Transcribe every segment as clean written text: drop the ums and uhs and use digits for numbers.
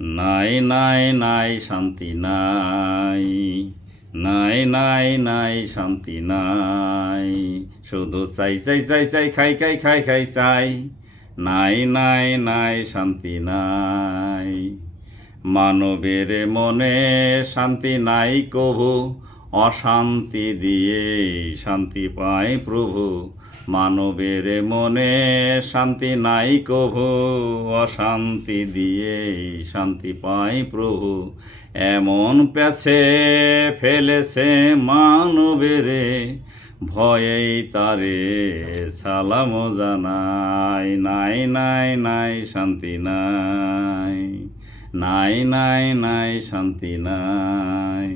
নাই নাই নাই শান্তি নাই, নাই নাই নাই শান্তি নাই, শুধু চাই চাই চাই চাই খাই খাই খাই খাই চাই, নাই নাই নাই শান্তি নাই। মানবের মনে শান্তি নাই কভু, অশান্তি দিয়ে শান্তি পায় প্রভু। মানবের মনে শান্তি নাই কভু, অশান্তি দিয়ে শান্তি পায় প্রভু। এমন প্যাছে ফেলেছে মানবেরে, ভয়েই তারে সালাম জানাই, নাই নাই নাই শান্তি নাই, নাই নাই নাই শান্তি নাই।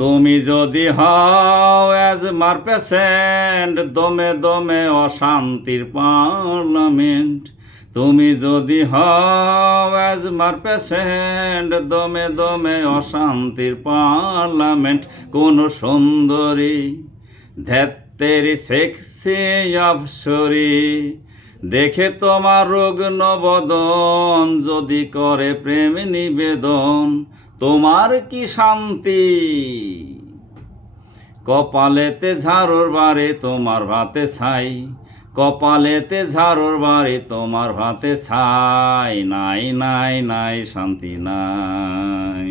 তুমি যদি হও অ্যাজমার পেশেন্ট, দমে দমে অশান্তির পার্লামেন্ট। তুমি যদি হও অ্যাজমার পেশেন্ট, দমে দমে অশান্তির পার্লামেন্ট। কোন সুন্দরী ধ্যাত্তেরি সেক্সি অপসরী, দেখে তোমার রুগ্ন বদন, যদি করে প্রেম নিবেদন, তোমার কি শান্তি। কপালেতে ঝাড়ুর বাড়ি তোমার ভাতে ছাই, কপালেতে ঝাড়ুর বাড়ি তোমার ভাতে ছাই, নাই নাই নাই শান্তি নাই,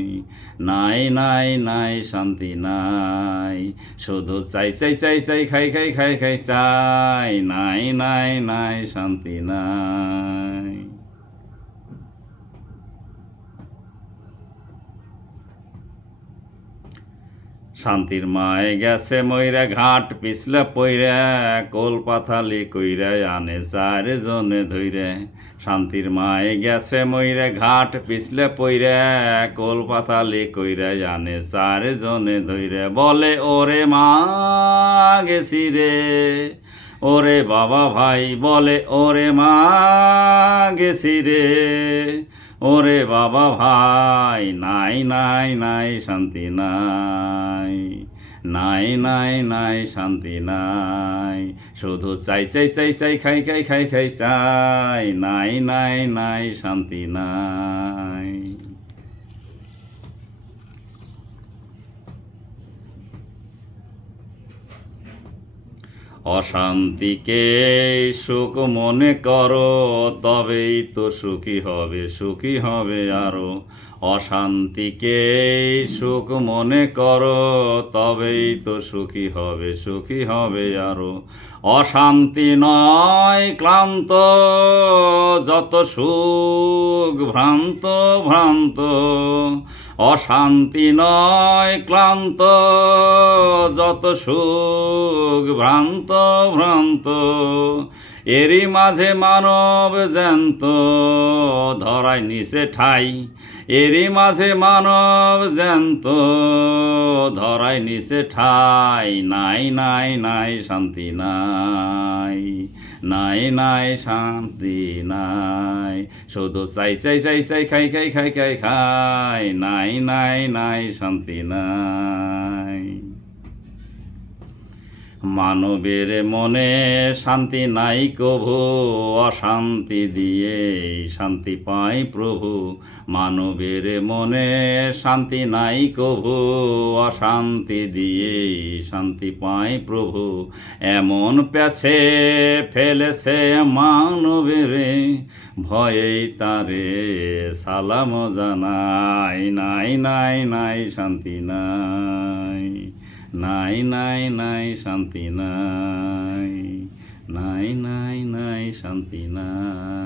নাই নাই নাই শান্তি নাই, শুধু চাই চাই চাই চাই খাই খাই খাই খাই চাই, নাই নাই নাই শান্তি নাই। শান্তির মায় গেছে মইরা ঘাট পিছলে পইরা, কোল পাথালি কইরা আনে চারজনে ধইরে। শান্তির মায় গেছে মইরা ঘাট পিছলে পইরা, কোল পাথালি কইরা আনে চারজনে ধইরে। বলে ওরে মা গেছি রে, ওরে বাবা ভাই, বলে ওরে মা গেছি রে, ওরে বাবা ভাই, নাই নাই নাই শান্তি নাই, নাই নাই নাই শান্তি নাই, শুধু চাই চাই চাই চাই খাই খাই খাই খাই চাই, নাই নাই নাই শান্তি নাই। অশান্তিকে সুখ মনে করো, তবেই তো সুখী হবে, সুখী হবে আরো। অশান্তিকে সুখ মনে করো, তবেই তো সুখী হবে, সুখী হবে আরো। অশান্তি নয় ক্লান্ত, যত সুখ ভ্রান্ত ভ্রান্ত। অশান্তি নয় ক্লান্ত, যত সুখ ভ্রান্ত ভ্রান্ত। এরই মাঝে মানব জ্যান্ত, ধরায় নিচে ঠাই। এরই মাঝে মানব জ্যান্ত, ধরায় নিচে ঠাই, নাই নাই নাই শান্তি নাই, নাই নাই শান্তি নাই, শুধু চাই চাই চাই চাই খাই খাই খাই খাই খাই, নাই নাই নাই শান্তি নাই। মানবের মনে শান্তি নাই কভু, অশান্তি দিয়ে শান্তি পায় প্রভু। মানবের মনে শান্তি নাই কভু, অশান্তি দিয়ে শান্তি পায় প্রভু। এমন প্যাছে ফেলেছে মানবেরে, ভয়েই তারে সালাম জানাই, নাই নাই নাই শান্তি নাই, নাই নাই নাই শান্তি নাই, নাই নাই নাই শান্তি নাই।